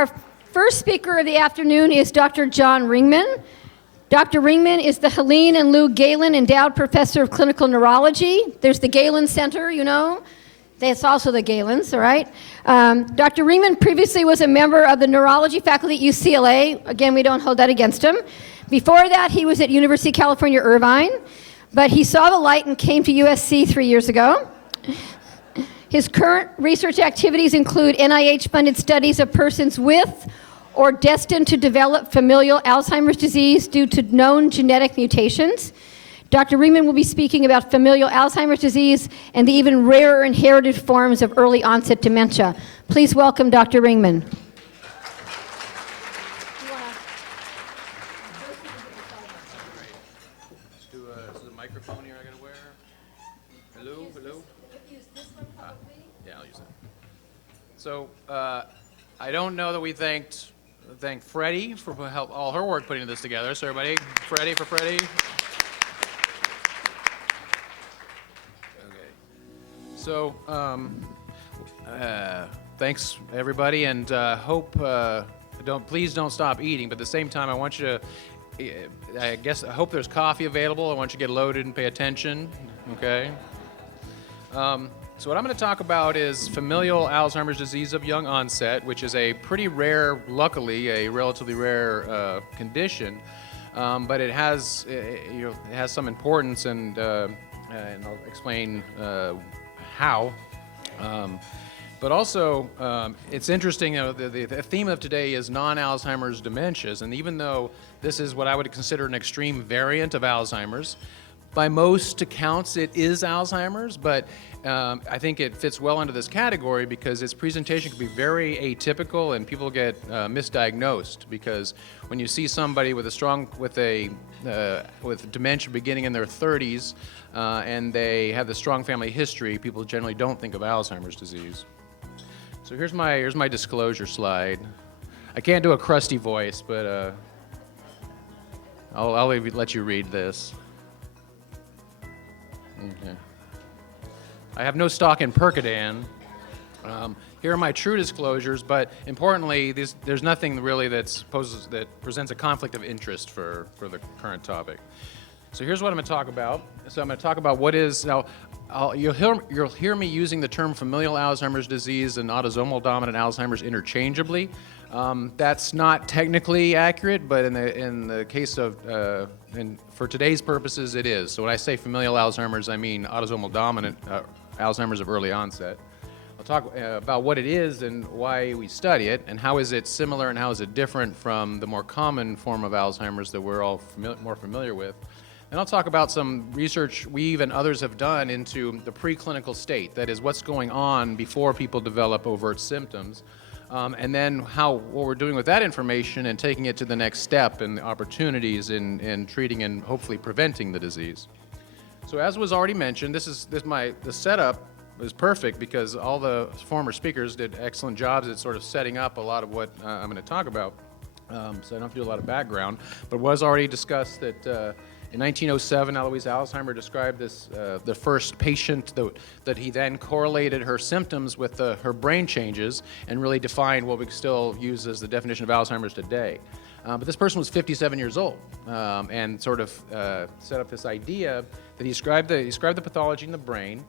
Our first speaker of the afternoon is Dr. John Ringman. Dr. Ringman is the Helene and Lou Galen Endowed Professor of Clinical Neurology. There's the Galen Center, you know. That's also the Galens, all right? Dr. Ringman previously was a member of the neurology faculty at UCLA. Again, we don't hold that against him. Before that, he was at University of California, Irvine, but he saw the light and came to USC 3 years ago. His current research activities include NIH-funded studies of persons with or destined to develop familial Alzheimer's disease due to known genetic mutations. Dr. Ringman will be speaking about familial Alzheimer's disease and the even rarer inherited forms of early onset dementia. Please welcome Dr. Ringman. Is the microphone here I gotta wear? Hello? Yeah, I'll use it. So, I don't know that we thank Freddie for help all her work putting this together. So everybody, Freddie for Freddie. Okay. So, thanks everybody, and please don't stop eating. But at the same time, I want you to, I hope there's coffee available. I want you to get loaded and pay attention. Okay. So what I'm going to talk about is familial Alzheimer's disease of young onset, which is a pretty rare, luckily, a relatively rare condition, but it has some importance, and I'll explain how. But also, it's interesting, the theme of today is non-Alzheimer's dementias, and even though this is what I would consider an extreme variant of Alzheimer's, by most accounts it is Alzheimer's, but I think it fits well into this category because its presentation can be very atypical and people get misdiagnosed, because when you see somebody with dementia beginning in their 30s and they have the strong family history, people generally don't think of Alzheimer's disease. So here's my disclosure slide. I can't do a crusty voice, but I'll let you read this. Okay. I have no stock in Percodan. Here are my true disclosures, but importantly, there's nothing really that presents a conflict of interest for the current topic. So here's what I'm going to talk about. So I'm going to talk about what is now. You'll hear me using the term familial Alzheimer's disease and autosomal dominant Alzheimer's interchangeably. That's not technically accurate, but in the case of for today's purposes, it is. So when I say familial Alzheimer's, I mean autosomal dominant Alzheimer's of early onset. I'll talk about what it is and why we study it, and how is it similar and how is it different from the more common form of Alzheimer's that we're all more familiar with. And I'll talk about some research we and others have done into the preclinical state, that is what's going on before people develop overt symptoms, and then what we're doing with that information and taking it to the next step and the opportunities in treating and hopefully preventing the disease. So as was already mentioned, the setup is perfect because all the former speakers did excellent jobs at sort of setting up a lot of what I'm going to talk about. So I don't have to do a lot of background, but it was already discussed that in 1907, Alois Alzheimer described the first patient that he then correlated her symptoms with her brain changes and really defined what we still use as the definition of Alzheimer's today. But this person was 57 years old and sort of set up this idea that he described the pathology in the brain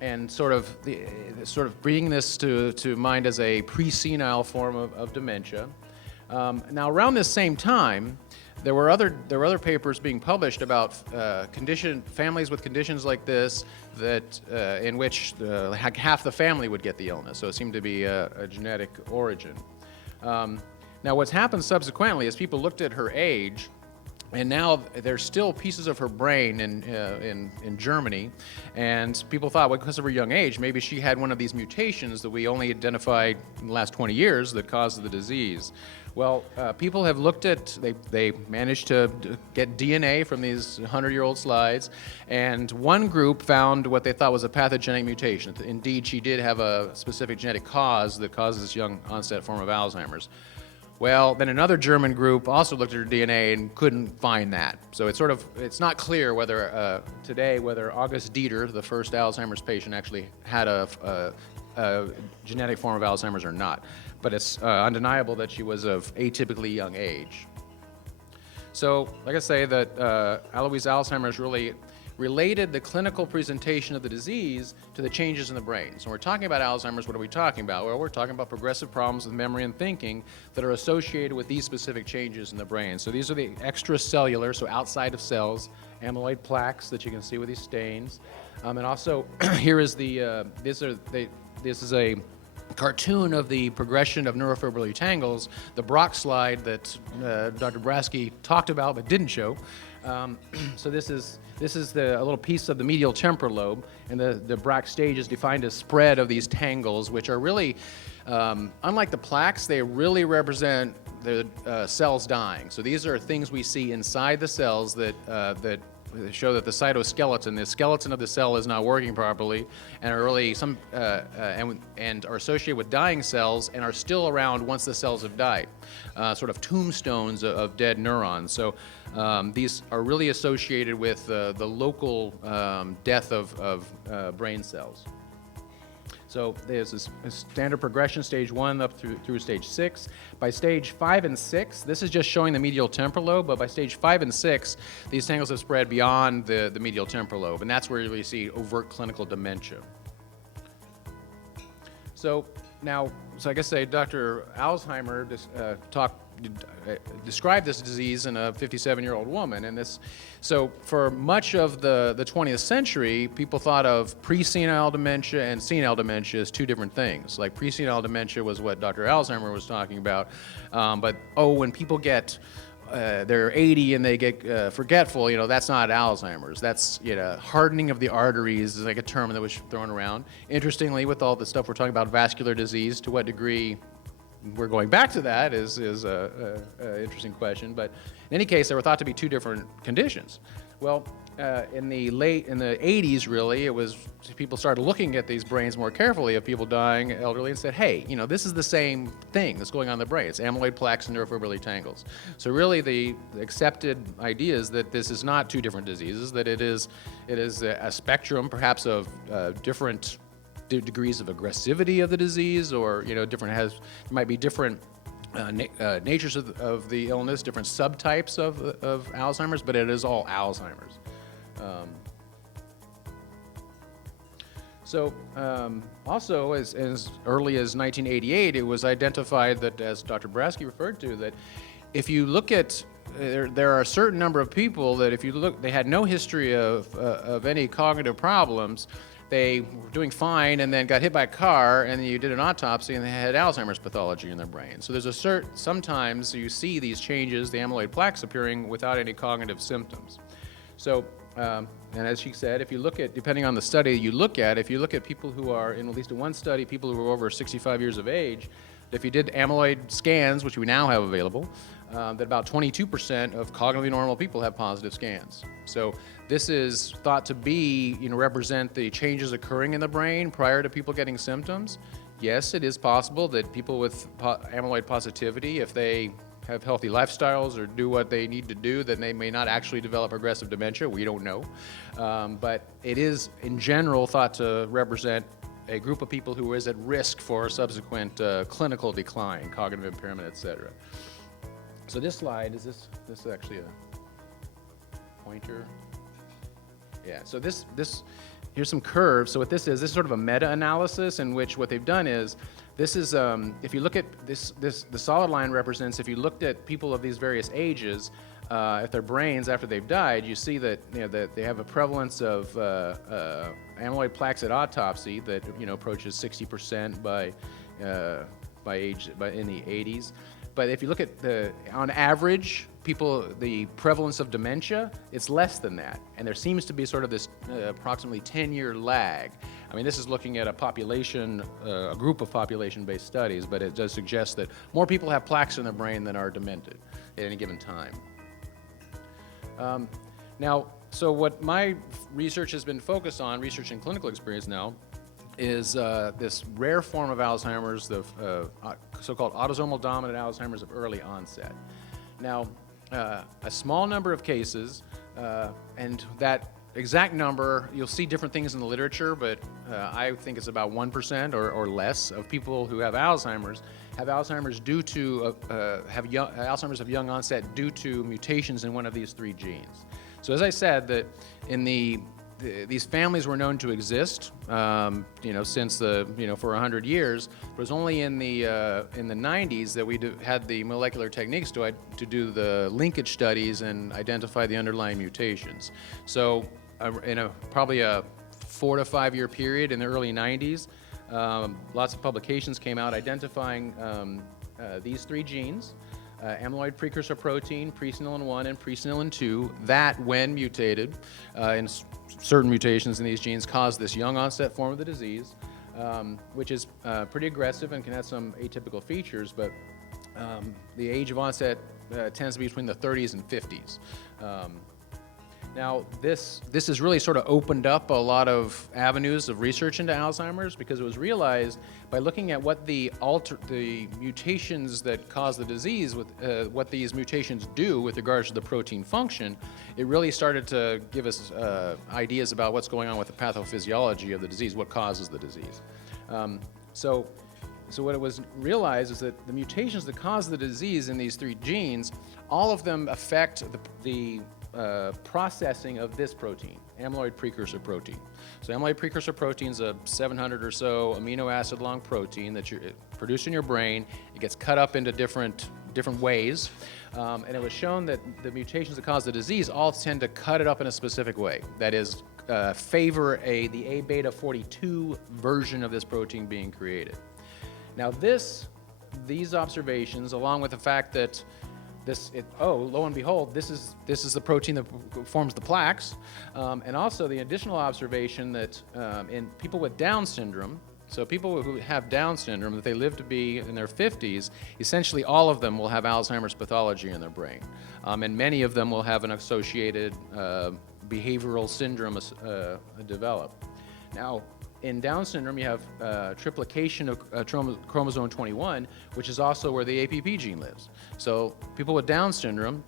and sort of bringing this to mind as a pre-senile form of dementia. Now, around this same time, there were other papers being published about families with conditions like this that in which half the family would get the illness. So it seemed to be a genetic origin. Now, what's happened subsequently is people looked at her age, and now there's still pieces of her brain in Germany, and people thought, well, because of her young age, maybe she had one of these mutations that we only identified in the last 20 years that caused the disease. Well, people have looked at, they managed to get DNA from these 100-year-old slides, and one group found what they thought was a pathogenic mutation. Indeed, she did have a specific genetic cause that causes this young onset form of Alzheimer's. Well, then another German group also looked at her DNA and couldn't find that. So it's not clear whether today whether August Dieter, the first Alzheimer's patient, actually had a genetic form of Alzheimer's or not. But it's undeniable that she was of atypically young age. So, like I say, that Alois Alzheimer's really related the clinical presentation of the disease to the changes in the brain. So when we're talking about Alzheimer's, what are we talking about? Well, we're talking about progressive problems with memory and thinking that are associated with these specific changes in the brain. So these are the extracellular, so outside of cells, amyloid plaques that you can see with these stains. And also, here is this is a cartoon of the progression of neurofibrillary tangles, the Brock slide that Dr. Brasky talked about but didn't show. So this is a little piece of the medial temporal lobe, and the Brock stage is defined as spread of these tangles, which are really, unlike the plaques, they really represent the cells dying. So these are things we see inside the cells that show that the cytoskeleton, the skeleton of the cell, is not working properly, and are really and are associated with dying cells and are still around once the cells have died, sort of tombstones of dead neurons. So these are really associated with the local death of brain cells. So there's a standard progression, stage 1 up through stage 6. By stage 5 and 6, this is just showing the medial temporal lobe, but by stage 5 and 6, these tangles have spread beyond the medial temporal lobe, and that's where you really see overt clinical dementia. So now, like I say, Dr. Alzheimer described this disease in a 57-year-old woman, and so for much of the 20th century, people thought of presenile dementia and senile dementia as two different things. Like presenile dementia was what Dr. Alzheimer was talking about, but when people they're 80 and they get forgetful, that's not Alzheimer's. That's, hardening of the arteries is like a term that was thrown around. Interestingly, with all the stuff we're talking about, vascular disease, to what degree we're going back to that is an interesting question. But in any case, they were thought to be two different conditions. Well, in the 80s, really, it was people started looking at these brains more carefully of people dying elderly and said, hey, this is the same thing that's going on in the brain. It's amyloid plaques and neurofibrillary tangles. So really, the accepted idea is that this is not two different diseases, that it is a spectrum, perhaps of different degrees of aggressivity of the disease, or might be different natures of the illness, different subtypes of Alzheimer's, but it is all Alzheimer's. Also, as early as 1988, it was identified that, as Dr. Brasky referred to, that if you look at there are a certain number of people that if you look, they had no history of any cognitive problems. They were doing fine and then got hit by a car, and you did an autopsy and they had Alzheimer's pathology in their brain. So there's sometimes you see these changes, the amyloid plaques appearing without any cognitive symptoms. So, and as she said, if you look at, depending on the study you look at, if you look at people who are, in at least one study, people who are over 65 years of age, if you did amyloid scans, which we now have available, that about 22% of cognitively normal people have positive scans. So this is thought to be, represent the changes occurring in the brain prior to people getting symptoms. Yes, it is possible that people with amyloid positivity, if they have healthy lifestyles or do what they need to do, that they may not actually develop progressive dementia. We don't know. But it is, in general, thought to represent a group of people who is at risk for subsequent clinical decline, cognitive impairment, etc. So this slide, this is actually a pointer. Yeah, so here's some curves. So what this is sort of a meta-analysis in which what they've done is, this is, if you look at the solid line represents, if you looked at people of these various ages, at their brains after they've died, you see that, that they have a prevalence of amyloid plaques at autopsy that, approaches 60% by in the 80s. But if you look at on average, the prevalence of dementia, it's less than that. And there seems to be sort of this approximately 10-year lag. I mean, this is looking at a group of population-based studies, but it does suggest that more people have plaques in their brain than are demented at any given time. Now, so what my research has been focused on, research and clinical experience now, is this rare form of Alzheimer's, the so-called autosomal dominant Alzheimer's of early onset. Now, a small number of cases, and that exact number, you'll see different things in the literature, but I think it's about 1% or less of people who have Alzheimer's due to Alzheimer's of young onset due to mutations in one of these three genes. So as I said, that in these families were known to exist, since for 100 years. But it was only in the 90s that we had the molecular techniques to do the linkage studies and identify the underlying mutations. So in probably a 4 to 5 year period in the early 90s, lots of publications came out identifying these three genes. Amyloid precursor protein, presenilin-1 and presenilin-2, that when mutated, in certain mutations in these genes cause this young onset form of the disease, which is pretty aggressive and can have some atypical features, but the age of onset tends to be between the 30s and 50s. Now, this has really sort of opened up a lot of avenues of research into Alzheimer's, because it was realized by looking at what the mutations that cause the disease, what these mutations do with regards to the protein function, it really started to give us ideas about what's going on with the pathophysiology of the disease, what causes the disease. So what it was realized is that the mutations that cause the disease in these three genes, all of them affect the processing of this protein, amyloid precursor protein. So amyloid precursor protein is a 700 or so amino acid long protein that you produce in your brain. It gets cut up into different ways, and it was shown that the mutations that cause the disease all tend to cut it up in a specific way. That is, favor the A beta 42 version of this protein being created. Now these observations, along with the fact that lo and behold, this is the protein that forms the plaques, and also the additional observation that in people with Down syndrome, so people who have Down syndrome, that they live to be in their 50s, essentially all of them will have Alzheimer's pathology in their brain, and many of them will have an associated behavioral syndrome develop. Now, in Down syndrome, you have triplication of chromosome 21, which is also where the APP gene lives. So people with Down syndrome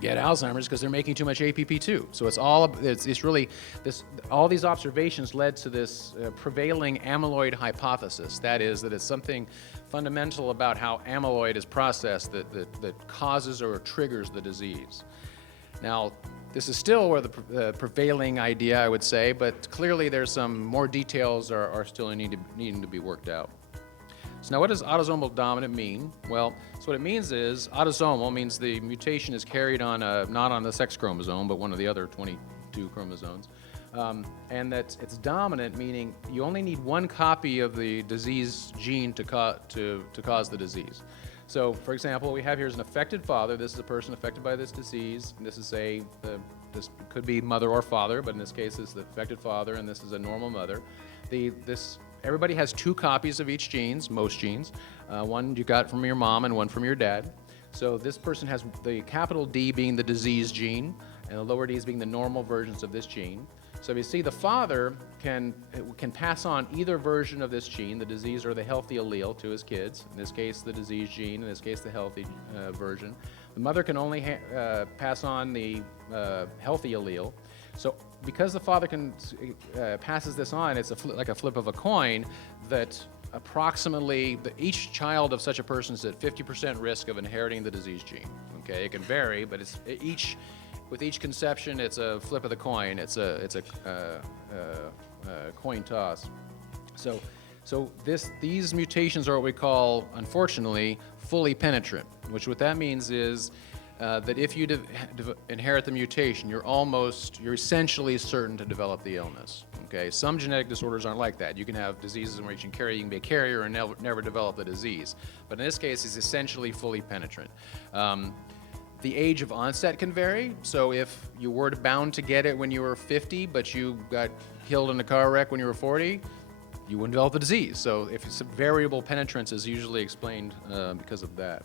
get Alzheimer's because they're making too much APP2. So it's really this. All these observations led to this prevailing amyloid hypothesis. That is, that it's something fundamental about how amyloid is processed that causes or triggers the disease. Now, this is still where the prevailing idea, I would say, but clearly there's some more details are still needing to be worked out. So now, what does autosomal dominant mean? Well, so what it means is autosomal means the mutation is carried on not on the sex chromosome, but one of the other 22 chromosomes, and that it's dominant, meaning you only need one copy of the disease gene to cause the disease. So, for example, what we have here is an affected father. This is a person affected by this disease. And this is this could be mother or father, but in this case, it's the affected father, and this is a normal mother. Everybody has two copies of each genes, most genes. One you got from your mom and one from your dad. So this person has the capital D being the disease gene, and the lower d's being the normal versions of this gene. So you see, the father can pass on either version of this gene, the disease or the healthy allele, to his kids. In this case, the disease gene. In this case, the healthy version. The mother can only pass on the healthy allele. So because the father passes this on, it's like a flip of a coin, that approximately each child of such a person is at 50% risk of inheriting the disease gene. Okay, it can vary, but with each conception, it's a flip of the coin. It's a coin toss. So these mutations are what we call, unfortunately, fully penetrant. What that means is that if you inherit the mutation, you're essentially certain to develop the illness. Okay, some genetic disorders aren't like that. You can have diseases where you can be a carrier and never develop the disease. But in this case, it's essentially fully penetrant. The age of onset can vary. So if you were bound to get it when you were 50, but you got killed in a car wreck when you were 40, you wouldn't develop the disease. So if it's variable penetrance is usually explained because of that.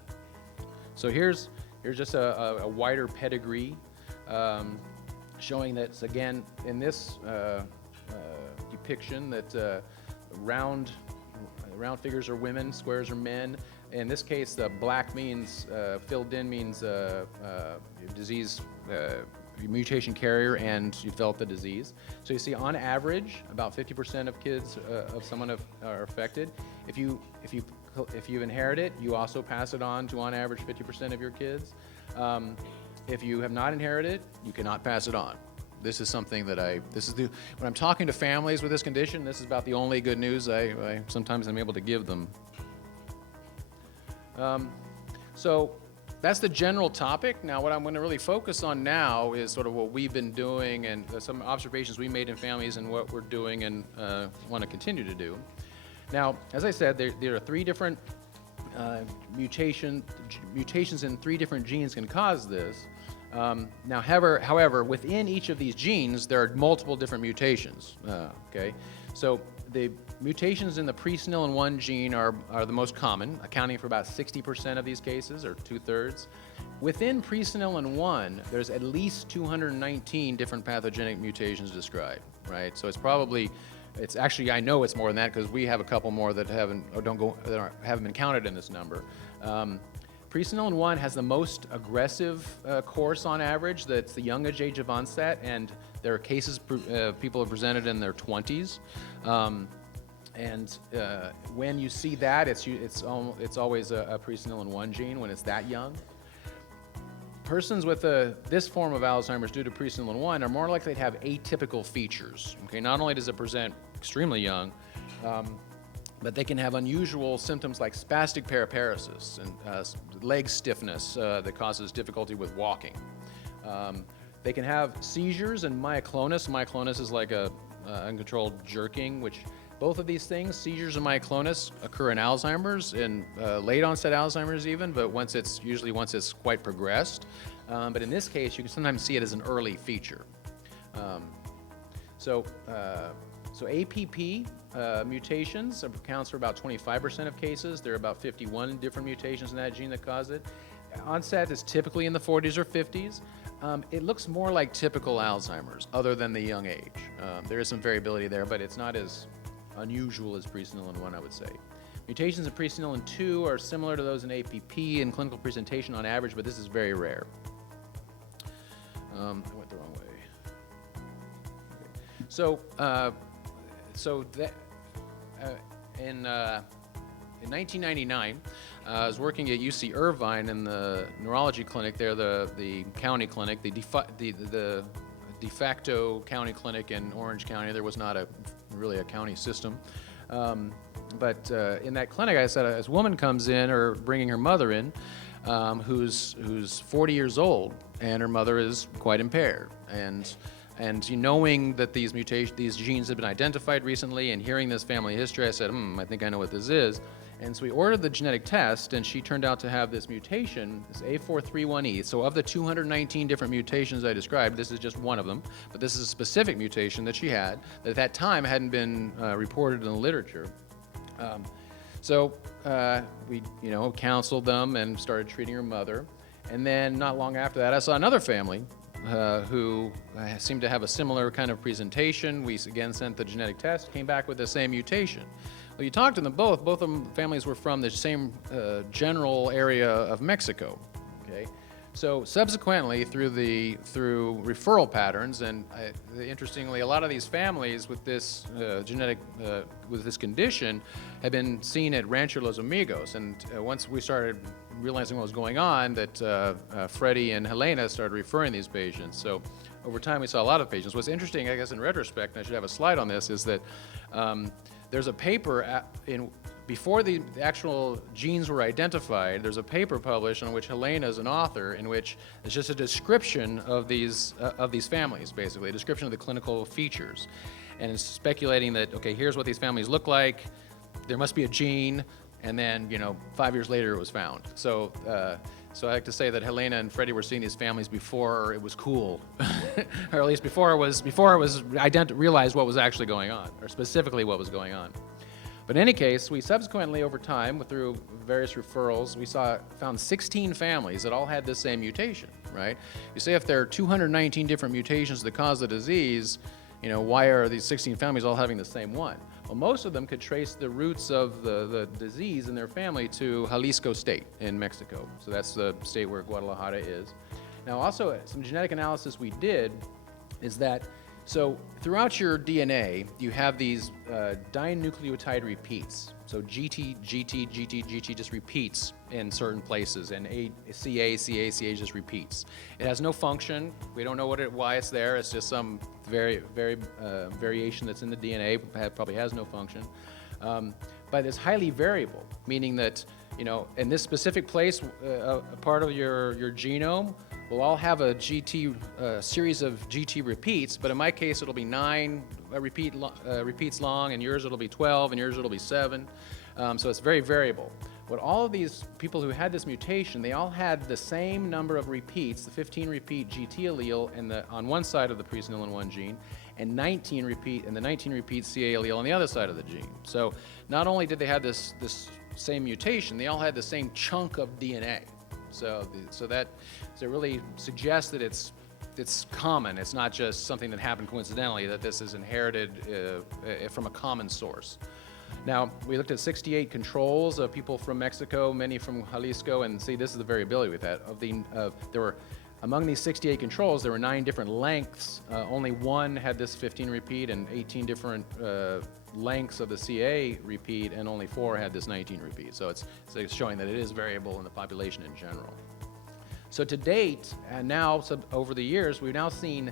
So here's just a wider pedigree showing that, again, in this depiction, that round figures are women, squares are men. In this case, the black means, filled in means disease mutation carrier and you develop the disease. So you see, on average, about 50% of kids of someone are affected. If you inherit it, you also pass it on to, on average, 50% of your kids. If you have not inherited, you cannot pass it on. This is something that when I'm talking to families with this condition, this is about the only good news I sometimes am able to give them. So that's the general topic. Now, what I'm going to really focus on now is sort of what we've been doing and some observations we made in families and what we're doing and want to continue to do. Now, as I said, there are 3 different mutations in 3 different genes can cause this. Now, however, within each of these genes, there are multiple different mutations. Okay, so the mutations in the presenilin 1 gene are the most common, accounting for about 60% of these cases, or 2/3. Within presenilin 1, there's at least 219 different pathogenic mutations described. Right, so it's actually, I know it's more than that because we have a couple more that haven't been counted in this number. Presenilin 1 has the most aggressive course on average. That's the youngest age of onset, and there are cases people have presented in their 20s. When you see that, it's always a presenilin 1 gene when it's that young. Persons with this form of Alzheimer's due to presenilin 1 are more likely to have atypical features. Okay, not only does it present extremely young, but they can have unusual symptoms like spastic paraparesis and leg stiffness that causes difficulty with walking. They can have seizures and myoclonus. Myoclonus is like a uncontrolled jerking, which both of these things, seizures and myoclonus, occur in Alzheimer's, in late onset Alzheimer's even, but once it's quite progressed. But in this case, you can sometimes see it as an early feature. So APP mutations accounts for about 25% of cases. There are about 51 different mutations in that gene that cause it. Onset is typically in the 40s or 50s. It looks more like typical Alzheimer's, other than the young age. There is some variability there, but it's not as unusual as presenilin 1, I would say. Mutations in presenilin 2 are similar to those in APP in clinical presentation on average, but this is very rare. I went the wrong way. Okay. In 1999, I was working at UC Irvine in the neurology clinic there, the county clinic, the de facto county clinic in Orange County. There was not really a county system. But in that clinic, I said, this woman comes in, or bringing her mother in, who's 40 years old, and her mother is quite impaired. And knowing that these genes have been identified recently, and hearing this family history, I said, I think I know what this is. And so we ordered the genetic test, and she turned out to have this mutation, this A431E. So of the 219 different mutations I described, this is just one of them. But this is a specific mutation that she had that at that time hadn't been reported in the literature. So we counseled them and started treating her mother. And then not long after that, I saw another family who seemed to have a similar kind of presentation. We again sent the genetic test, came back with the same mutation. Well, you talked to them both of them families were from the same general area of Mexico. Okay, so subsequently through referral patterns, and interestingly, a lot of these families with this with this condition have been seen at Rancho Los Amigos, and once we started realizing what was going on, that Freddie and Helene started referring these patients. So over time, we saw a lot of patients. What's interesting, I guess, in retrospect, and I should have a slide on this, is that there's a paper before the actual genes were identified. There's a paper published on which Helene is an author, in which it's just a description of these families, basically a description of the clinical features, and it's speculating that here's what these families look like. There must be a gene, and then 5 years later it was found. So I like to say that Helena and Freddie were seeing these families before it was cool, or at least before it was realized what was actually going on, or specifically what was going on. But in any case, we subsequently, over time, through various referrals, we found 16 families that all had this same mutation. Right? You say if there are 219 different mutations that cause the disease, why are these 16 families all having the same one? Well, most of them could trace the roots of the disease in their family to Jalisco state in Mexico. So that's the state where Guadalajara is. Now also some genetic analysis we did is that, so throughout your DNA, you have these dinucleotide repeats. So GT, GT, GT, GT just repeats in certain places, and CA, CA, CA just repeats. It has no function. We don't know why it's there. It's just some variation that's in the DNA. Probably has no function. But it's highly variable, meaning that, you know, in this specific place, a part of your genome will all have a series of GT repeats, but in my case it'll be 9 repeats long, and yours it'll be 12, and yours it'll be 7. So it's very variable. But all of these people who had this mutation, they all had the same number of repeats, the 15 repeat GT allele on one side of the presenilin 1 gene, and 19 repeat CA allele on the other side of the gene. So not only did they have this same mutation, they all had the same chunk of DNA. So it really suggests that it's common. It's not just something that happened coincidentally, that this is inherited from a common source. Now, we looked at 68 controls of people from Mexico, many from Jalisco, and see, this is the variability with that. Among these 68 controls, there were 9 different lengths. Only one had this 15 repeat, and 18 different lengths of the CA repeat, and only 4 had this 19 repeat. So it's showing that it is variable in the population in general. So to date, and now over the years, we've now seen,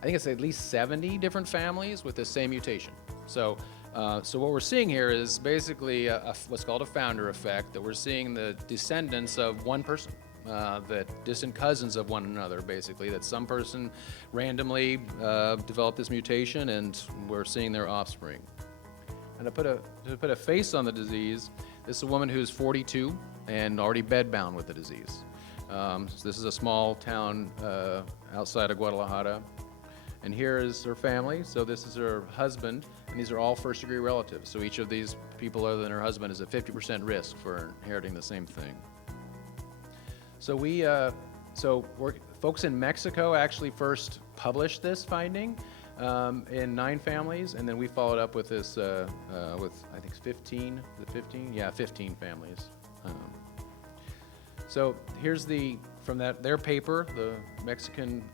I think it's at least 70 different families with the same mutation. So what we're seeing here is basically what's called a founder effect, that we're seeing the descendants of one person, that distant cousins of one another, basically, that some person randomly developed this mutation, and we're seeing their offspring. And to put a face on the disease, this is a woman who's 42 and already bedbound with the disease. So this is a small town outside of Guadalajara. And here is her family. So this is her husband, and these are all first-degree relatives. So each of these people other than her husband is a 50% risk for inheriting the same thing. So folks in Mexico actually first published this finding in 9 families, and then we followed up with this with, I think, 15. Is it 15? Yeah, 15 families. So here's from their paper, the Mexican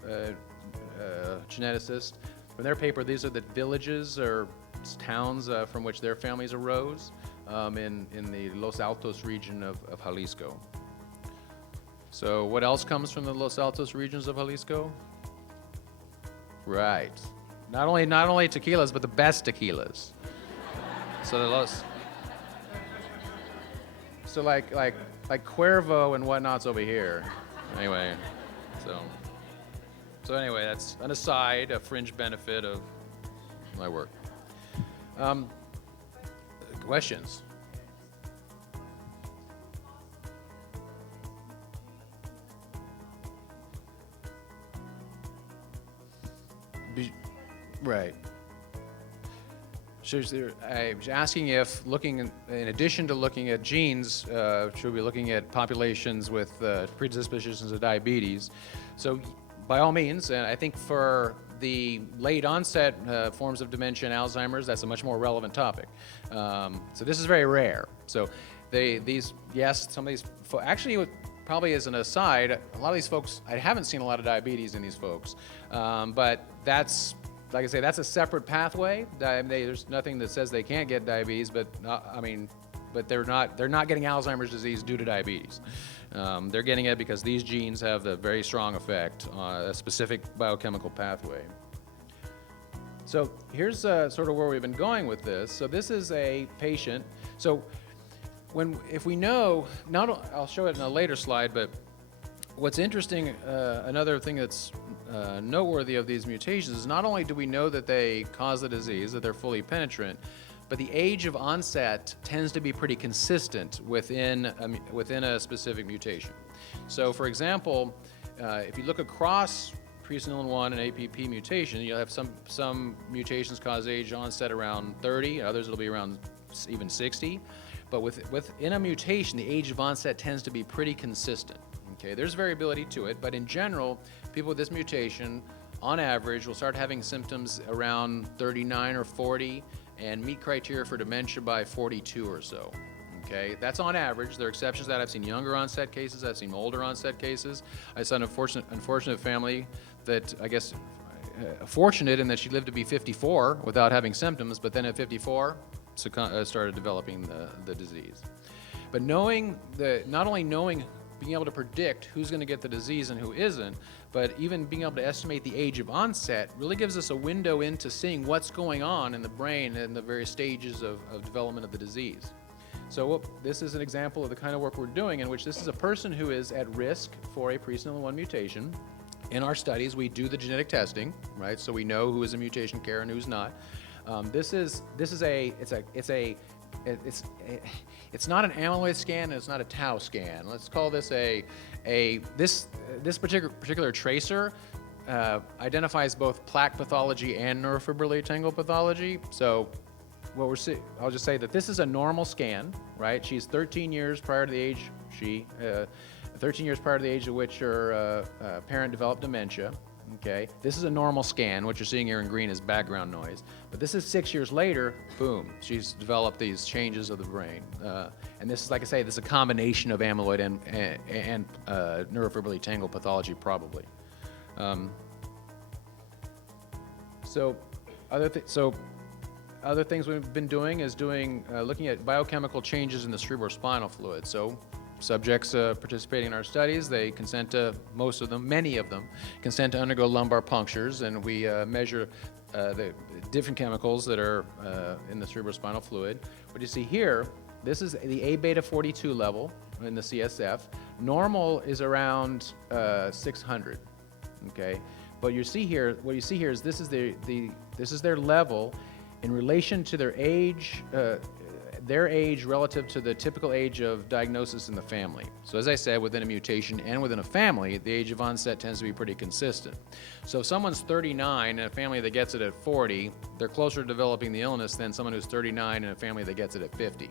geneticist. From their paper, these are the villages or towns from which their families arose in the Los Altos region of Jalisco. So what else comes from the Los Altos regions of Jalisco? Right. Not only tequilas, but the best tequilas. So like Cuervo and whatnot's over here. Anyway, so anyway, that's an aside, a fringe benefit of my work. Questions? Right. So I was asking if in addition to looking at genes, should we be looking at populations with predispositions of diabetes? So by all means, and I think for the late onset forms of dementia and Alzheimer's, that's a much more relevant topic. So this is very rare. So some of these, actually, probably as an aside, a lot of these folks, I haven't seen a lot of diabetes in these folks, but that's, like I say, that's a separate pathway. There's nothing that says they can't get diabetes, but they're not getting Alzheimer's disease due to diabetes. They're getting it because these genes have a very strong effect on a specific biochemical pathway. So here's sort of where we've been going with this. So this is a patient. So if we know, I'll show it in a later slide, but what's interesting, another thing that's noteworthy of these mutations is not only do we know that they cause the disease, that they're fully penetrant, but the age of onset tends to be pretty consistent within a specific mutation. So for example, if you look across presenilin 1 and APP mutation, you'll have some mutations cause age onset around 30, others will be around even 60. But within a mutation, the age of onset tends to be pretty consistent. Okay, there's variability to it, but in general, people with this mutation, on average, will start having symptoms around 39 or 40 and meet criteria for dementia by 42 or so. Okay, that's on average. There are exceptions to that. I've seen younger onset cases. I've seen older onset cases. I saw an unfortunate family that I guess fortunate in that she lived to be 54 without having symptoms, but then at 54 started developing the disease. But not only knowing, being able to predict who's going to get the disease and who isn't, but even being able to estimate the age of onset really gives us a window into seeing what's going on in the brain and the various stages of development of the disease. So this is an example of the kind of work we're doing, in which this is a person who is at risk for a presenilin-1 mutation. In our studies, we do the genetic testing, right? So we know who is a mutation carrier and who's not. It's not an amyloid scan and it's not a tau scan. Let's call this this particular tracer identifies both plaque pathology and neurofibrillary tangle pathology. So what we're seeing, I'll just say that this is a normal scan, right? She's 13 years prior to the age 13 years prior to the age at which her parent developed dementia. Okay, this is a normal scan. What you're seeing here in green is background noise. But this is 6 years later, boom, she's developed these changes of the brain. And this is, like I say, this is a combination of amyloid and neurofibrillary tangle pathology, probably. So other things we've been doing is looking at biochemical changes in the cerebrospinal fluid. So subjects participating in our studies, they consent to, many of them, consent to undergo lumbar punctures, and we measure the different chemicals that are in the cerebrospinal fluid. What you see here, this is the A-beta 42 level in the CSF. Normal is around 600, okay? But what you see here is this is their level in relation to their age relative to the typical age of diagnosis in the family. So as I said, within a mutation and within a family, the age of onset tends to be pretty consistent. So if someone's 39 in a family that gets it at 40, they're closer to developing the illness than someone who's 39 in a family that gets it at 50.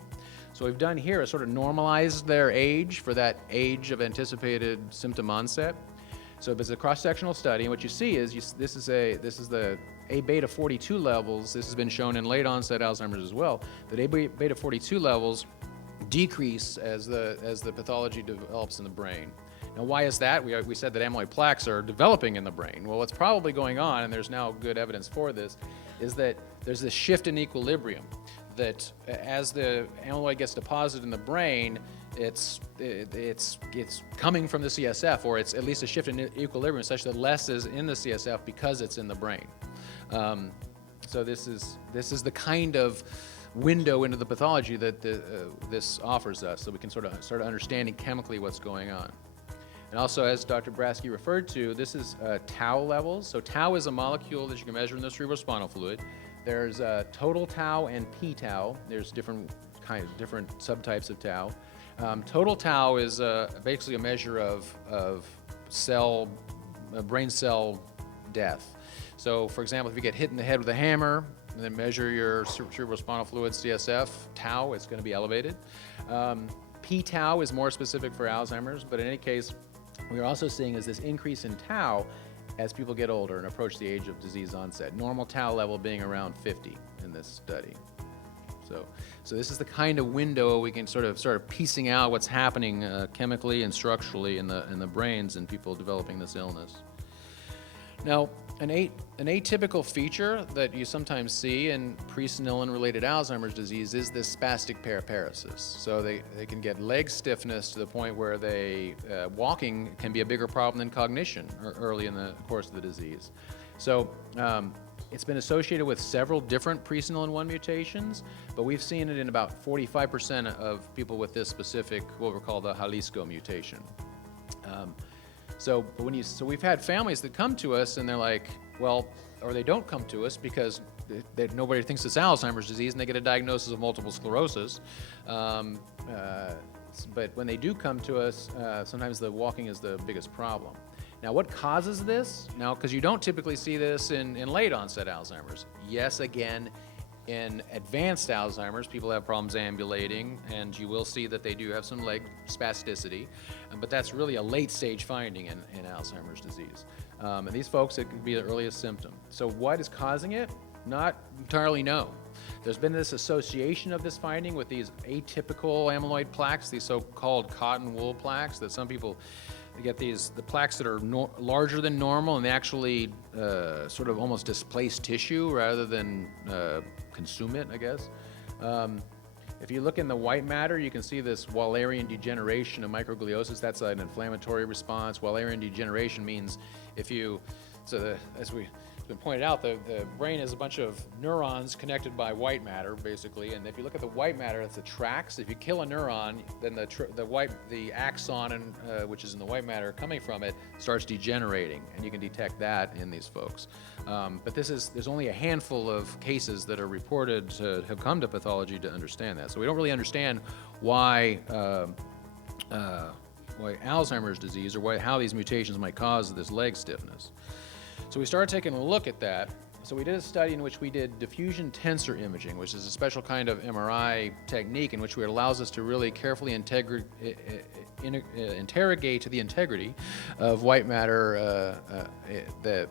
So what we've done here is sort of normalized their age for that age of anticipated symptom onset. So if it's a cross-sectional study, and what you see is this is the A-beta 42 levels. This has been shown in late onset Alzheimer's as well, that A-beta 42 levels decrease as the pathology develops in the brain. Now, why is that? We said that amyloid plaques are developing in the brain. Well, what's probably going on, and there's now good evidence for this, is that there's this shift in equilibrium, that as the amyloid gets deposited in the brain, it's coming from the CSF, or it's at least a shift in equilibrium such that less is in the CSF because it's in the brain. So this is the kind of window into the pathology that this offers us, so we can sort of start understanding chemically what's going on. And also, as Dr. Brasky referred to, this is tau levels. So tau is a molecule that you can measure in the cerebrospinal fluid. There's total tau and p-tau. There's different subtypes of tau. Total tau is basically a measure of brain cell death. So, for example, if you get hit in the head with a hammer and then measure your cerebrospinal fluid CSF tau, it's going to be elevated. P-tau is more specific for Alzheimer's, but in any case, what we're also seeing is this increase in tau as people get older and approach the age of disease onset. Normal tau level being around 50 in this study. So this is the kind of window we can sort of piecing out what's happening chemically and structurally in the brains in people developing this illness. Now, an atypical feature that you sometimes see in presenilin-related Alzheimer's disease is this spastic paraparesis. So they can get leg stiffness to the point where walking can be a bigger problem than cognition early in the course of the disease. So it's been associated with several different presenilin-1 mutations, but we've seen it in about 45% of people with this specific, what we call the Jalisco mutation. So we've had families that come to us and they're like, well, or they don't come to us because nobody thinks it's Alzheimer's disease and they get a diagnosis of multiple sclerosis. But when they do come to us, sometimes the walking is the biggest problem. Now, what causes this? Now, because you don't typically see this in late onset Alzheimer's. Yes, again, in advanced Alzheimer's, people have problems ambulating, and you will see that they do have some leg spasticity, but that's really a late stage finding in Alzheimer's disease. And these folks, it could be the earliest symptom. So what is causing it? not entirely known. There's been this association of this finding with these atypical amyloid plaques, these so-called cotton wool plaques, that some people get the plaques that are larger than normal, and they actually sort of almost displace tissue rather than consume it, I guess. If you look in the white matter, you can see this Wallerian degeneration of microgliosis. That's an inflammatory response. Wallerian degeneration means as been pointed out, the brain is a bunch of neurons connected by white matter, basically. And if you look at the white matter, it's the tracks. If you kill a neuron, then the axon, which is in the white matter coming from it, starts degenerating, and you can detect that in these folks. But there's only a handful of cases that are reported to have come to pathology to understand that. So we don't really understand why Alzheimer's disease or how these mutations might cause this leg stiffness. So we started taking a look at that. So we did a study in which we did diffusion tensor imaging, which is a special kind of MRI technique in which it allows us to really carefully interrogate the integrity of white matter, the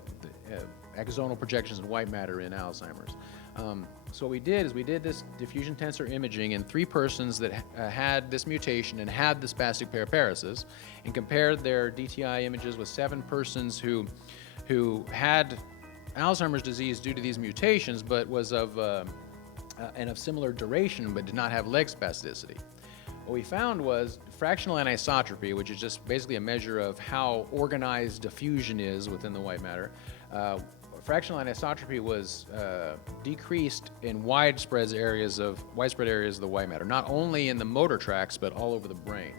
axonal projections in white matter in Alzheimer's. So what we did is we did this diffusion tensor imaging in 3 persons that had this mutation and had the spastic paraparesis, and compared their DTI images with 7 persons who had Alzheimer's disease due to these mutations, but was of similar duration, but did not have leg spasticity. What we found was fractional anisotropy, which is just basically a measure of how organized diffusion is within the white matter. Fractional anisotropy was decreased in widespread areas of the white matter, not only in the motor tracts, but all over the brain.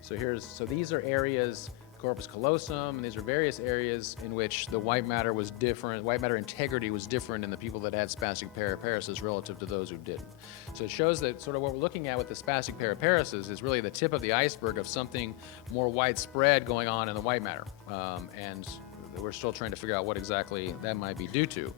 So these are areas, corpus callosum, and these are various areas in which the white matter was different, white matter integrity was different in the people that had spastic paraparesis relative to those who didn't. So it shows that sort of what we're looking at with the spastic paraparesis is really the tip of the iceberg of something more widespread going on in the white matter. And we're still trying to figure out what exactly that might be due to.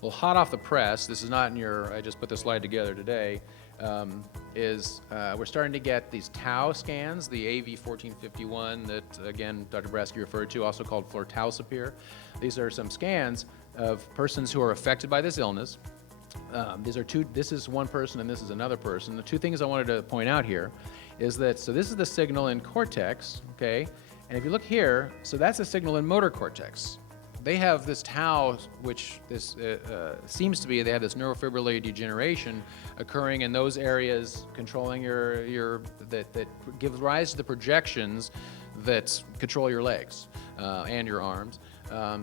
Well, hot off the press, this is not in I just put the slide together today, we're starting to get these tau scans, the AV1451 that, again, Dr. Brasky referred to, also called flortaucipir. These are some scans of persons who are affected by this illness. This is one person and this is another person. The 2 things I wanted to point out here is that, so this is the signal in cortex, okay? And if you look here, so that's a signal in motor cortex. They have this tau, which seems to be, they have this neurofibrillary degeneration occurring in those areas controlling that give rise to the projections that control your legs and your arms.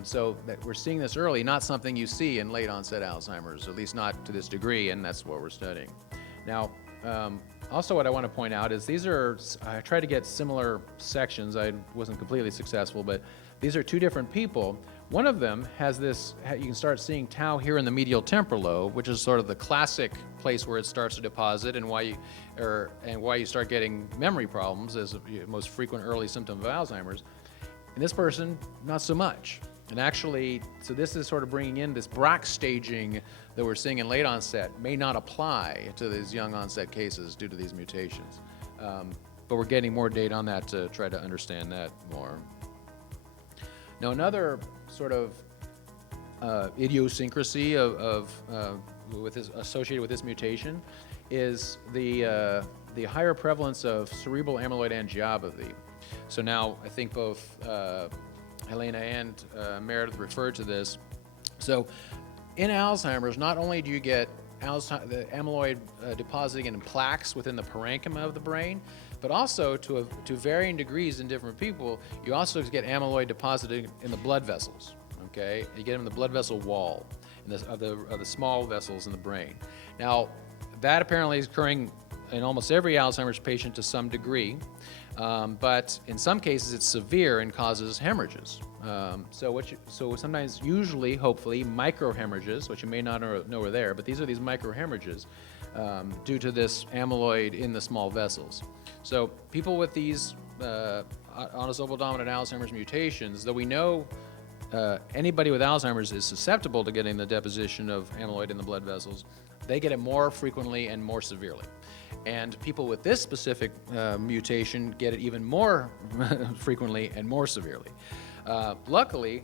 So that we're seeing this early, not something you see in late onset Alzheimer's, at least not to this degree, and that's what we're studying. Now, also what I want to point out is I tried to get similar sections. I wasn't completely successful, but these are 2 different people. One of them has this, you can start seeing tau here in the medial temporal lobe, which is sort of the classic place where it starts to deposit and why you start getting memory problems as a most frequent early symptom of Alzheimer's. In this person, not so much. And actually, so this is sort of bringing in this Brack staging that we're seeing in late onset may not apply to these young onset cases due to these mutations. But we're getting more data on that to try to understand that more. Now, another sort of idiosyncrasy associated with this mutation is the higher prevalence of cerebral amyloid angiopathy. So now I think both Helene and Meredith referred to this. So in Alzheimer's, not only do you get the amyloid depositing in plaques within the parenchyma of the brain, but also to varying degrees in different people, you also get amyloid depositing in the blood vessels. Okay, you get them in the blood vessel wall of the small vessels in the brain. Now, that apparently is occurring in almost every Alzheimer's patient to some degree, but in some cases it's severe and causes hemorrhages. So sometimes, usually, hopefully, microhemorrhages, which you may not know are there, but these are these microhemorrhages due to this amyloid in the small vessels. So people with these autosomal dominant Alzheimer's mutations, though we know anybody with Alzheimer's is susceptible to getting the deposition of amyloid in the blood vessels, they get it more frequently and more severely. And people with this specific mutation get it even more frequently and more severely. Luckily,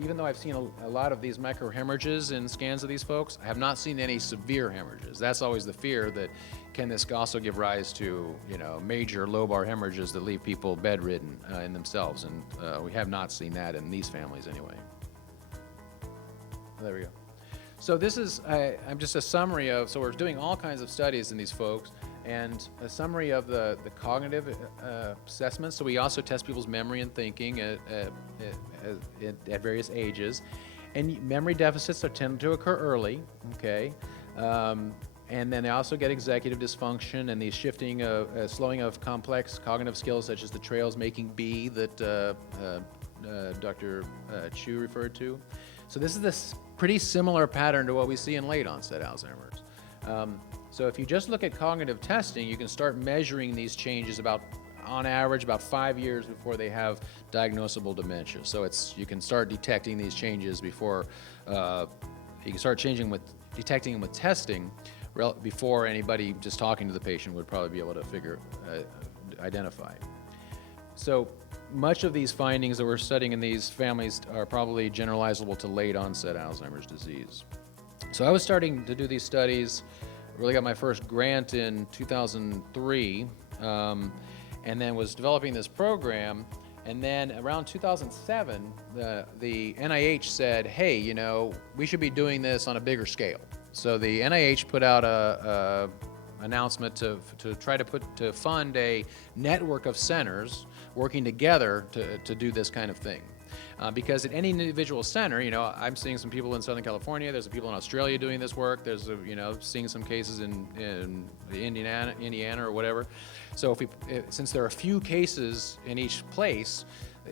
even though I've seen a lot of these microhemorrhages in scans of these folks, I have not seen any severe hemorrhages. That's always the fear, that can this also give rise to, major lobar hemorrhages that leave people bedridden in themselves, and we have not seen that in these families anyway. There we go. So this is I'm just a summary of, so we're doing all kinds of studies in these folks, and a summary of the cognitive assessments. So we also test people's memory and thinking at various ages. And memory deficits tend to occur early, okay? And then they also get executive dysfunction and the shifting of, slowing of complex cognitive skills such as the trails making B that Dr. Chu referred to. So this is this pretty similar pattern to what we see in late onset Alzheimer's. So if you just look at cognitive testing, you can start measuring these changes on average, about 5 years before they have diagnosable dementia. So you can start detecting these changes before, you can start detecting them with testing before anybody just talking to the patient would probably be able to identify. So much of these findings that we're studying in these families are probably generalizable to late onset Alzheimer's disease. So I was starting to do these studies, really got my first grant in 2003, and then was developing this program. And then around 2007, the NIH said, hey, we should be doing this on a bigger scale. So the NIH put out a announcement to try to fund a network of centers working together to do this kind of thing. Because at any individual center, I'm seeing some people in Southern California, there's people in Australia doing this work, there's, seeing some cases in Indiana or whatever. So since there are a few cases in each place,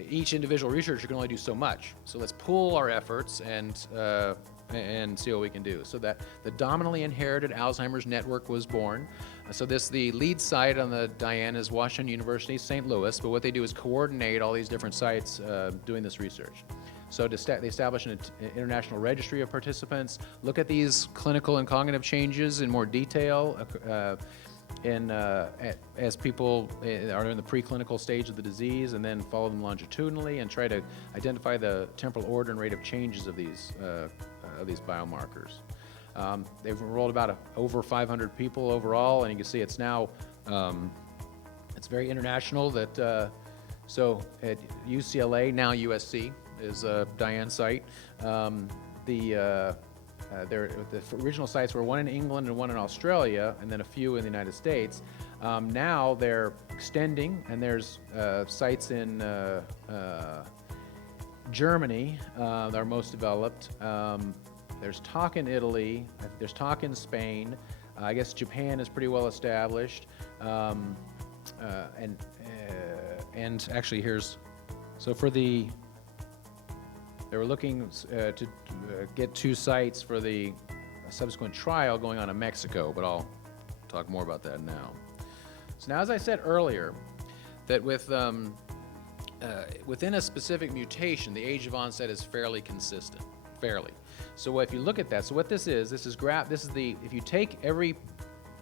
each individual researcher can only do so much. So let's pool our efforts and see what we can do. So that the dominantly inherited Alzheimer's network was born. So the lead site on the DIAN is Washington University, St. Louis, but what they do is coordinate all these different sites doing this research. So they establish an international registry of participants, look at these clinical and cognitive changes in more detail as people are in the preclinical stage of the disease, and then follow them longitudinally and try to identify the temporal order and rate of changes of these biomarkers. They've enrolled about over 500 people overall, and you can see it's now it's very international. So at UCLA, now USC, is a DIAN site. The original sites were one in England and one in Australia, and then a few in the United States. Now they're extending, and there's sites in Germany that are most developed. There's talk in Italy. There's talk in Spain. I guess Japan is pretty well established. And actually, they were looking to get 2 sites for the subsequent trial going on in Mexico, but I'll talk more about that now. So now, as I said earlier, that within a specific mutation, the age of onset is fairly consistent, So if you look at that, so what this is if you take every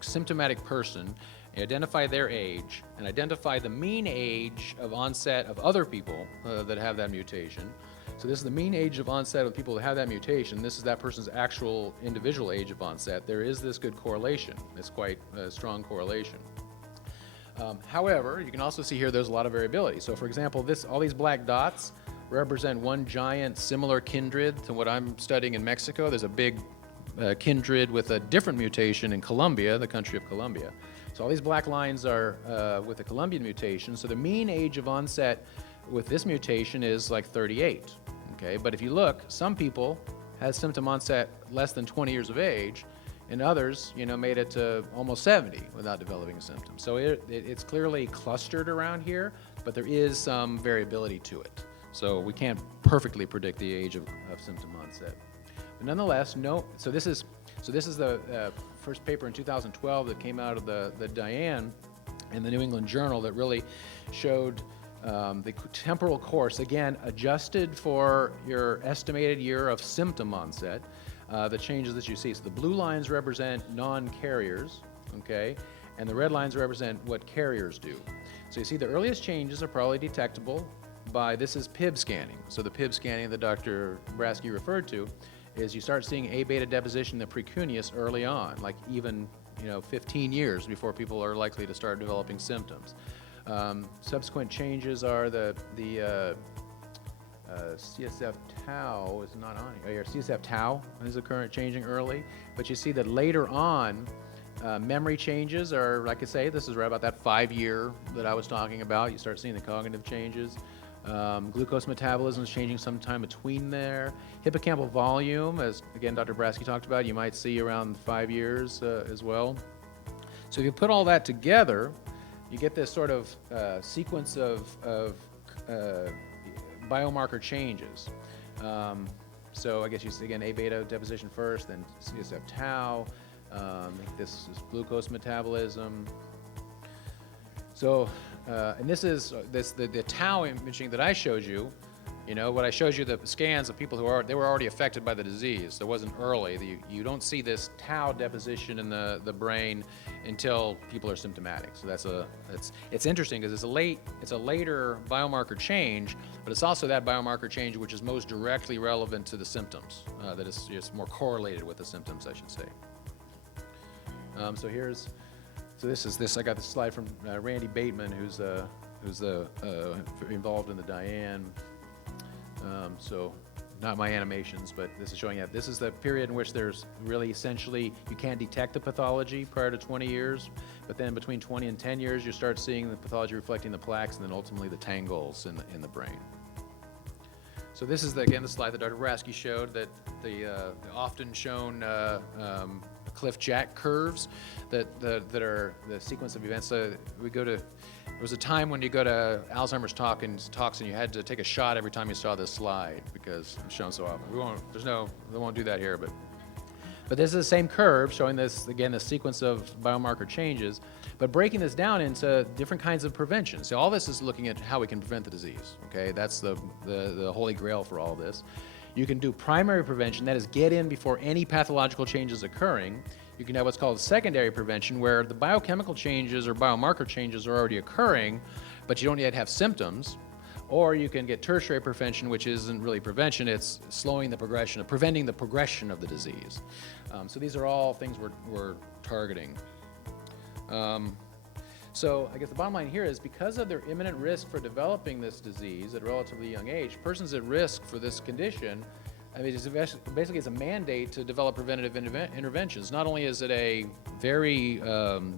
symptomatic person, identify their age, and identify the mean age of onset of other people that have that mutation. So this is the mean age of onset of people that have that mutation. This is that person's actual individual age of onset. There is this good correlation. It's quite a strong correlation. However, you can also see here there's a lot of variability. So for example, all these black dots represent one giant similar kindred to what I'm studying in Mexico. There's a big kindred with a different mutation in Colombia, the country of Colombia. So all these black lines are with the Colombian mutation. So the mean age of onset with this mutation is like 38. Okay, but if you look, some people had symptom onset less than 20 years of age, and others, made it to almost 70 without developing symptoms. So it's clearly clustered around here, but there is some variability to it. So we can't perfectly predict the age of symptom onset. But nonetheless, so this is the first paper in 2012 that came out of the DIAN in the New England Journal that really showed the temporal course, again, adjusted for your estimated year of symptom onset, the changes that you see. So the blue lines represent non-carriers, okay, and the red lines represent what carriers do. So you see the earliest changes are probably detectable by, this is PIB scanning. So the PIB scanning that Dr. Brasky referred to is you start seeing A beta deposition in the precuneus early on, like even 15 years before people are likely to start developing symptoms. Subsequent changes are the CSF tau is not on here. CSF tau is occurring, changing early, but you see that later on, memory changes are, like I say, this is right about that 5-year that I was talking about. You start seeing the cognitive changes. Glucose metabolism is changing sometime between there. Hippocampal volume, as again Dr. Brasky talked about, you might see around 5 years as well. So if you put all that together, you get this sort of sequence of biomarker changes. So I guess you see again A beta deposition first, then CSF tau. This is glucose metabolism. So, and this is the tau imaging that I showed you. What I showed you, the scans of people who were already affected by the disease. So it wasn't early. You don't see this tau deposition in the brain until people are symptomatic. So it's interesting because it's a later biomarker change, but it's also that biomarker change which is most directly relevant to the symptoms. That is just more correlated with the symptoms, I should say. So this is I got this slide from Randy Bateman, who's involved in the DIAN. So not my animations, but this is showing that this is the period in which there's really essentially you can't detect the pathology prior to 20 years, but then between 20 and 10 years you start seeing the pathology reflecting the plaques and then ultimately the tangles in the brain. So this is again the slide that Dr. Brasky showed, that the often shown Cliff-Jack curves that are the sequence of events. So there was a time when you go to Alzheimer's talks and you had to take a shot every time you saw this slide because it's shown so often. We won't do that here, but this is the same curve showing this, again, the sequence of biomarker changes, but breaking this down into different kinds of prevention. So all this is looking at how we can prevent the disease, okay? That's the holy grail for all this. You can do primary prevention, that is get in before any pathological change is occurring. You can have what's called secondary prevention, where the biochemical changes or biomarker changes are already occurring, but you don't yet have symptoms. Or you can get tertiary prevention, which isn't really prevention, it's slowing the progression, preventing the progression of the disease. So these are all things we're targeting. So I guess the bottom line here is because of their imminent risk for developing this disease at a relatively young age, persons at risk for this condition, I mean, basically it's a mandate to develop preventative interventions. Not only is it a very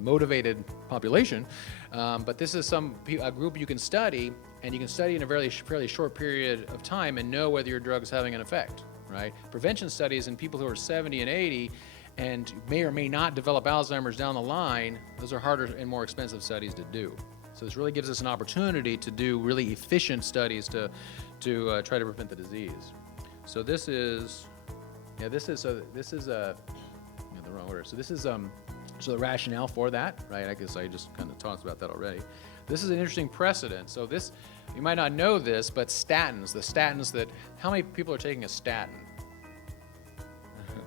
motivated population, but this is a group you can study, and you can study in a fairly short period of time and know whether your drug is having an effect, right? Prevention studies in people who are 70 and 80 and may or may not develop Alzheimer's down the line, those are harder and more expensive studies to do. So this really gives us an opportunity to do really efficient studies to try to prevent the disease. So this is the wrong order. So this is so the rationale for that, right? I guess I just kind of talked about that already. This is an interesting precedent. So this, you might not know this, but statins, how many people are taking a statin?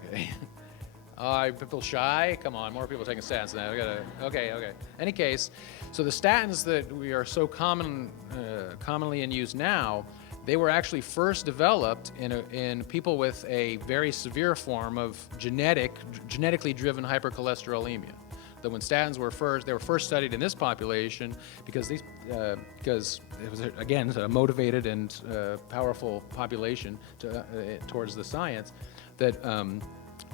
Okay. People shy? Come on, more people taking statins now. Okay. Any case, so the statins that we are so commonly in use now, they were actually first developed in people with a very severe form of genetically driven hypercholesterolemia. That when statins were first studied in this population because it was again a motivated and powerful population towards the science. That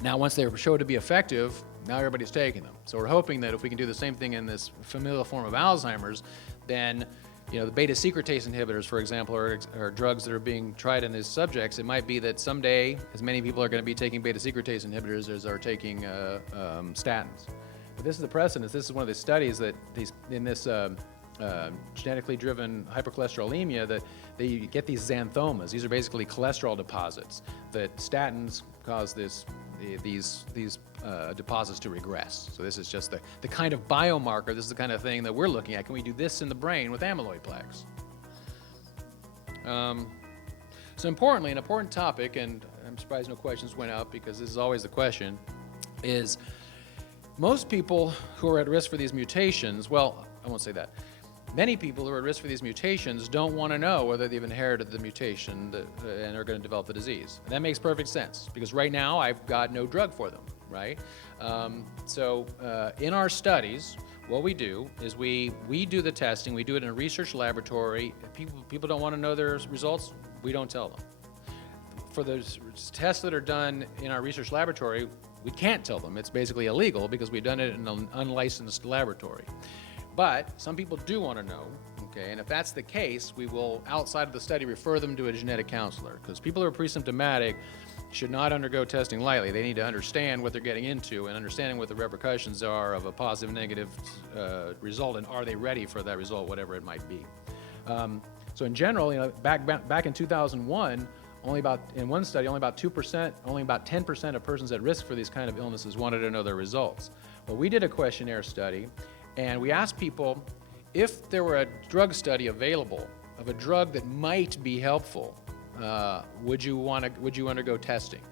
now once they were shown to be effective, now everybody's taking them. So we're hoping that if we can do the same thing in this familial form of Alzheimer's, then the beta secretase inhibitors, for example, are drugs that are being tried in these subjects. It might be that someday as many people are going to be taking beta secretase inhibitors as are taking statins. But this is the precedent. This is one of the studies that in this genetically driven hypercholesterolemia that they get these xanthomas. These are basically cholesterol deposits that statins cause these deposits to regress. So this is just the kind of biomarker, this is the kind of thing that we're looking at. Can we do this in the brain with amyloid plaques? So importantly, an important topic, and I'm surprised no questions went up because this is always the question, is most people who are at risk for these mutations, well, I won't say that. many people who are at risk for these mutations don't want to know whether they've inherited the mutation and are going to develop the disease. And that makes perfect sense, because right now I've got no drug for them, right? In our studies, what we do is we do the testing, we do it in a research laboratory. If people don't want to know their results, we don't tell them. For those tests that are done in our research laboratory, we can't tell them. It's basically illegal because we've done it in an unlicensed laboratory. But some people do want to know, okay, and if that's the case, we will, outside of the study, refer them to a genetic counselor, because people who are pre-symptomatic should not undergo testing lightly. They need to understand what they're getting into and understanding what the repercussions are of a positive, negative result, and are they ready for that result, whatever it might be. So in general, back in 2001, in one study, only about 2%, only about 10% of persons at risk for these kind of illnesses wanted to know their results. Well, we did a questionnaire study, and we asked people if there were a drug study available of a drug that might be helpful, would you undergo testing?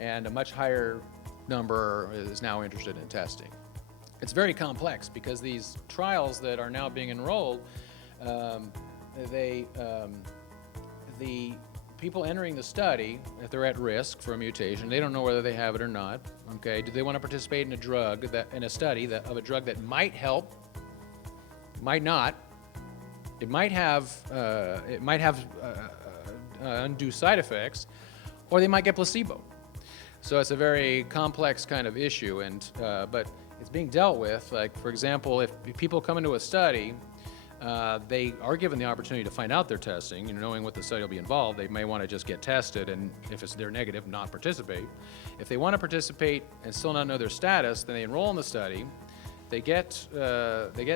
And a much higher number is now interested in testing. It's very complex because these trials that are now being enrolled, the people entering the study, if they're at risk for a mutation, they don't know whether they have it or not. Okay, do they want to participate in a study of a drug that might help, might not, it might have undue side effects, or they might get placebo. So it's a very complex kind of issue, but it's being dealt with. Like, for example, if people come into a study, they are given the opportunity to find out their testing, knowing what the study will be involved. They may want to just get tested, and if they're negative, not participate. If they want to participate and still not know their status, then they enroll in the study. They get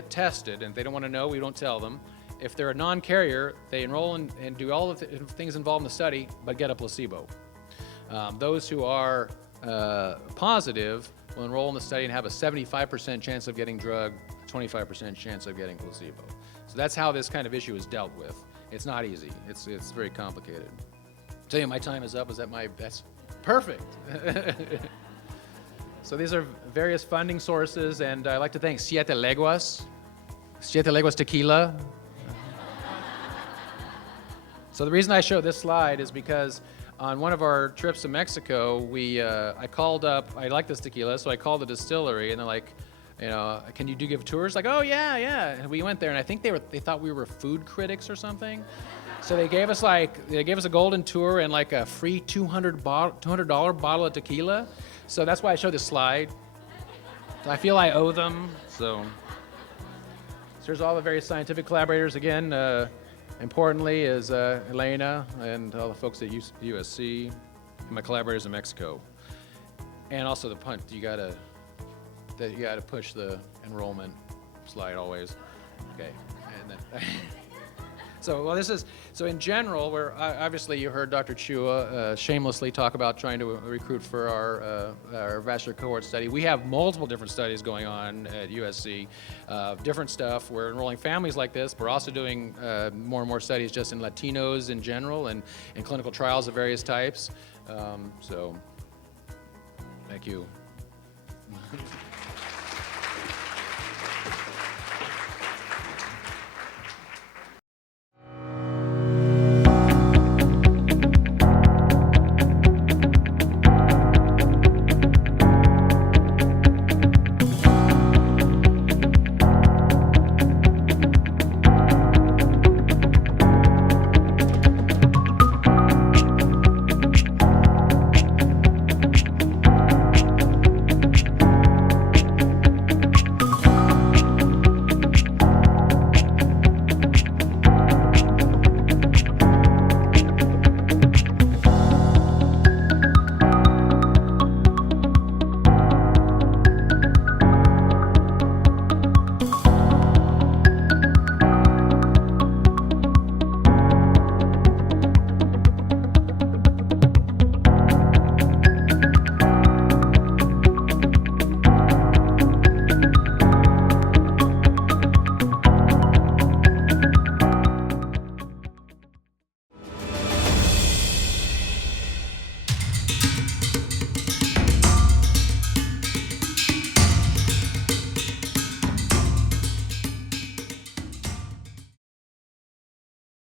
tested, and if they don't want to know, we don't tell them. If they're a non-carrier, they enroll and do all of the things involved in the study, but get a placebo. Those who are positive will enroll in the study and have a 75% chance of getting drug, 25% chance of getting placebo. So that's how this kind of issue is dealt with. It's not easy. It's very complicated. I'll tell you, my time is up. That's perfect. So these are various funding sources, and I'd like to thank Siete Leguas Tequila. So the reason I show this slide is because on one of our trips to Mexico, I like this tequila, so I called the distillery, and they're like, can you give tours? Like, oh yeah. And we went there, and I think they thought we were food critics or something. So they gave us a golden tour and like a free $200 bottle of tequila. So that's why I showed this slide. I feel I owe them. So here's all the various scientific collaborators again. Importantly is Helene and all the folks at USC, and my collaborators in Mexico. And also the punt, you gotta push the enrollment slide always. Okay, and then so in general, obviously you heard Dr. Chua shamelessly talk about trying to recruit for our vascular cohort study. We have multiple different studies going on at USC, different stuff. We're enrolling families like this. We're also doing more and more studies just in Latinos in general and in clinical trials of various types. So thank you.